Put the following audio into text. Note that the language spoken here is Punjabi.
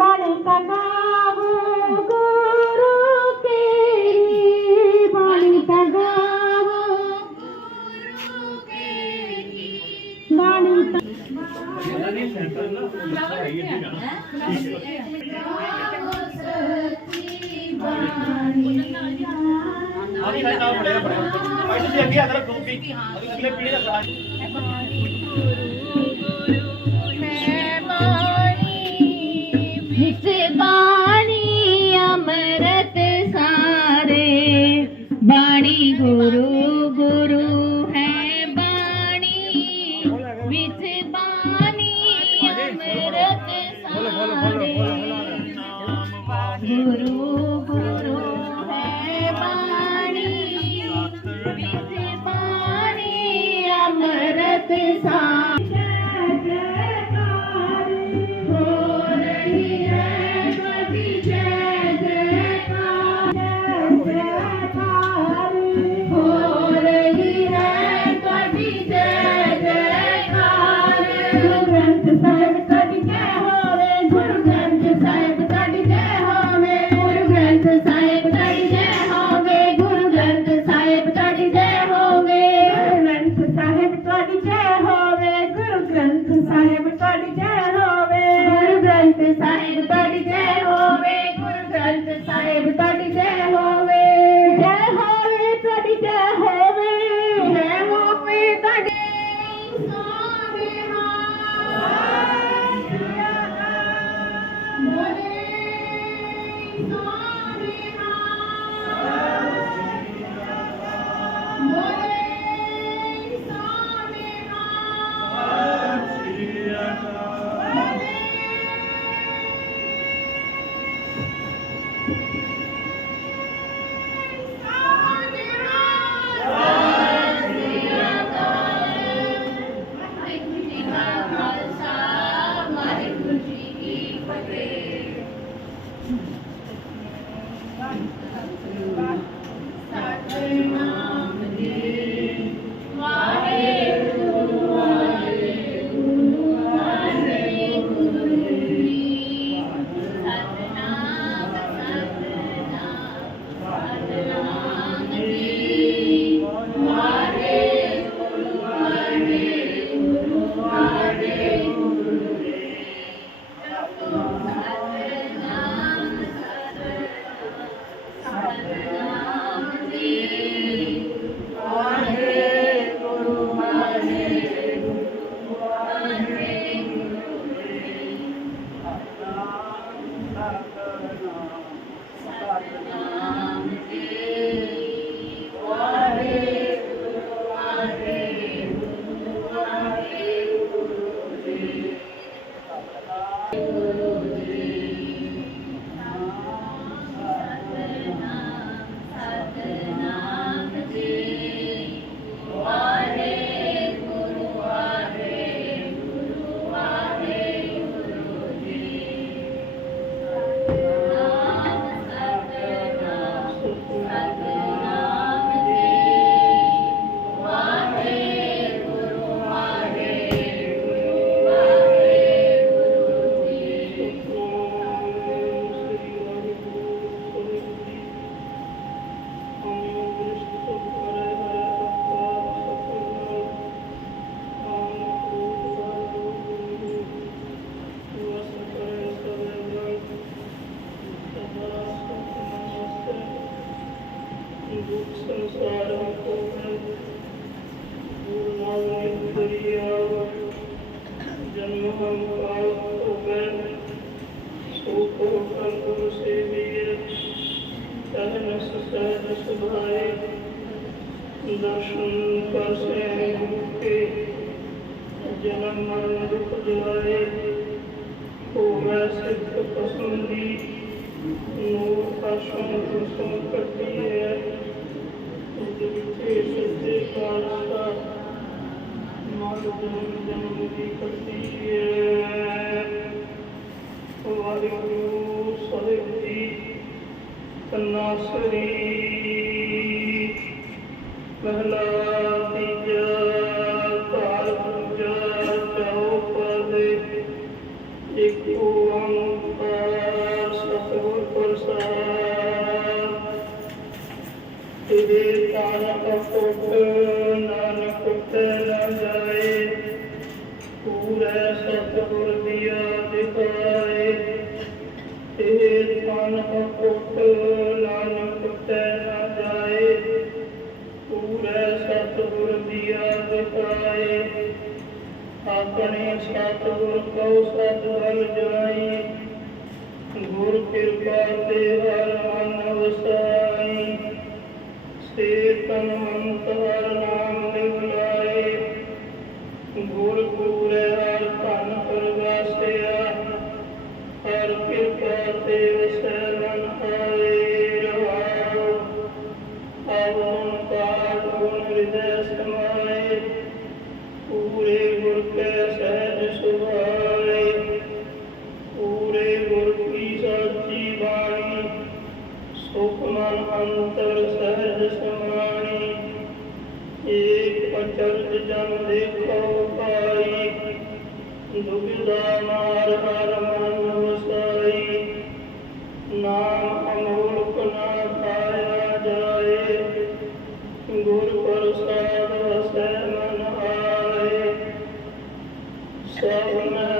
ਬਣ ਸਕਾਵੋ ਗੁਰੂ ਤੇਰੀ, ਬਣ ਸਕਾਵੋ ਗੁਰੂ ਤੇਰੀ। ਬਣ ਸੱਚੀ ਬਾਣੀ ਆਹ ਨਹੀਂ ਫਾਇਦਾ ਬੜਿਆ ਬੜਿਆ ਪੈਸੇ ਦੀ ਅੱਗੇ ਅਦਰ ਗੋਪੀ ਅਗਲੇ ਪੀੜੇ ਦਾ ਗੁਰੂ ਗੁਰੂ ਹੈ ਬਾਣੀ। ਵਿੱਚ ਬਾਣੀ ਅੰਮ੍ਰਿਤ ਸਾਰੇ ਹੋ ਰਹੀ ਸਾਹਿਬ ਕਦੀ ਜੈ ਹੋਵੇ। ਗੁਰੂ ਗ੍ਰੰਥ ਸਾਹਿਬ ਕਦੀ ਜੈ ਹੋਵੇ। ਗੁਰੂ ਗ੍ਰੰਥ ਸਾਹਿਬ ਕਦੀ ਜੈ ਹੋਵੇ। ਦਰਸ਼ਨ ਪਾਸੇ ਮੁਕੇ ਜਨਮ ਮਰਨ ਦੁਖ ਜਾਏ ਹੋਵੇ ਸਿੱਧ ਪਸੰਦੀ ਨੂਰ ਆਸ਼ਮ ਤੁਸੋਂ ਕੱਟੀਏ ਸਿੱਧੇ ਕਾਰਨ ਦਾ ਮਾਲ ਜਨਮ ਜਨਮ ਦੀ ਆਪਣੇ ਸਤਿਗੁਰ ਕੋ ਸਤ ਬਲ ਗੁਰ ਕਿਰਪਾ ਤੇ ਹਰ ਮਨ ਵਸਾਈ ਅੰਤਰ ਸਹਿਜ ਸਮਾਣੀ ਏਕ ਅਚਰਜ ਜਨ ਦੇਖੋ ਪਾਈ ਦੁਬਿਧਾ ਮਾਰ ਹਰ ਮਨ ਵਸਾਈ ਨਾਮ ਅਮੋਲਕ ਨਾ ਪਾਇਆ ਜਾਏ ਗੁਰ ਪ੍ਰਸਾਦ ਵਸੈ ਮਨ ਆਏ ਸਭਨ ਵਸੈ